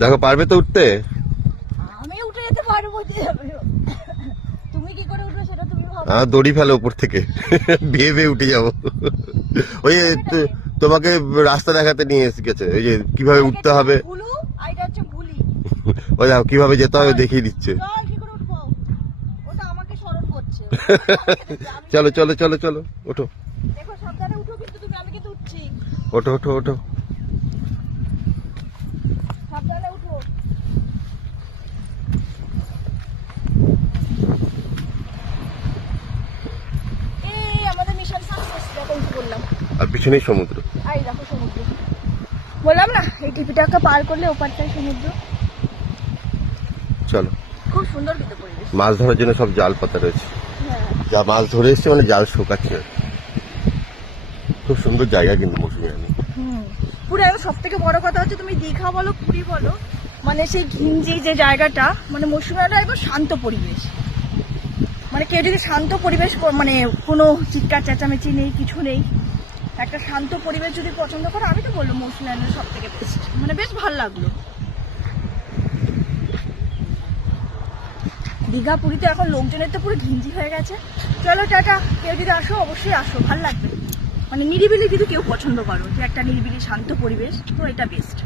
দেখো পারবে তো উঠতে? আমি উঠে যেতে পারবো, তুমি কি করে উঠবে সেটা তুমি ভাবো। দড়ি ফেলো উপর থেকে, বেয়ে বেয়ে উঠে যাবো। ওই তোমাকে রাস্তা দেখাতে নিয়ে এসে গেছে, ওই যে কিভাবে উঠতে হবে, ভুলু আর এটা হচ্ছে ভুলি। ওই দেখো কিভাবে যেতে হবে দেখিয়ে দিচ্ছে। চল কি করে উঠবো, ওটা আমাকে স্মরণ করছে। চলো চলো চলো চলো, ওঠো দেখো সাবধানে উঠো কিন্তু তুমি, আমি কিন্তু উঠছি। ওঠো ওঠো ওঠো। সাবধানে উঠো। এই আমাদের মিশন সাকসেস, দেখো উঠে পড়লাম। আর পিছনেই সমুদ্র। এই দেখো সমুদ্র, বললাম না এই টিপিটাকে পার করলে ওপারটাই সমুদ্র। চলো। খুব সুন্দর কিন্তু পরিবেশ। মাছ ধরার জন্য সব জাল পাতা রয়েছে, হ্যাঁ যা মাছ ধরে এসছে মানে জাল শোকাচ্ছে। খুব সুন্দর জায়গা কিন্তু মৌসুমী রানী। পুরো সব থেকে বড় কথা হচ্ছে তুমি দীঘা বলো পুরী বলো, মানে সেই ঘিঞ্জি যে জায়গাটা, মানে মৌসুমীটা একদম শান্ত পরিবেশ। মানে কেউ যদি শান্ত পরিবেশ মানে কোনো চিৎকার চেঁচামেচি নেই, কিছু নেই, একটা শান্ত পরিবেশ যদি পছন্দ করো, আমি তো বলবো মৌসুমী রানী সব থেকে বেস্ট, মানে বেশ ভালো লাগলো। দীঘা পুরীতে এখন লোকজনের তো পুরো ঘিঞ্জি হয়ে গেছে। চলো টাটা, কেউ যদি আসো অবশ্যই আসো, ভালো লাগবে। মানে নিরিবিলি যদি কেউ পছন্দ করো, যে একটা নিরিবিলি শান্ত পরিবেশ, তো এটা বেস্ট।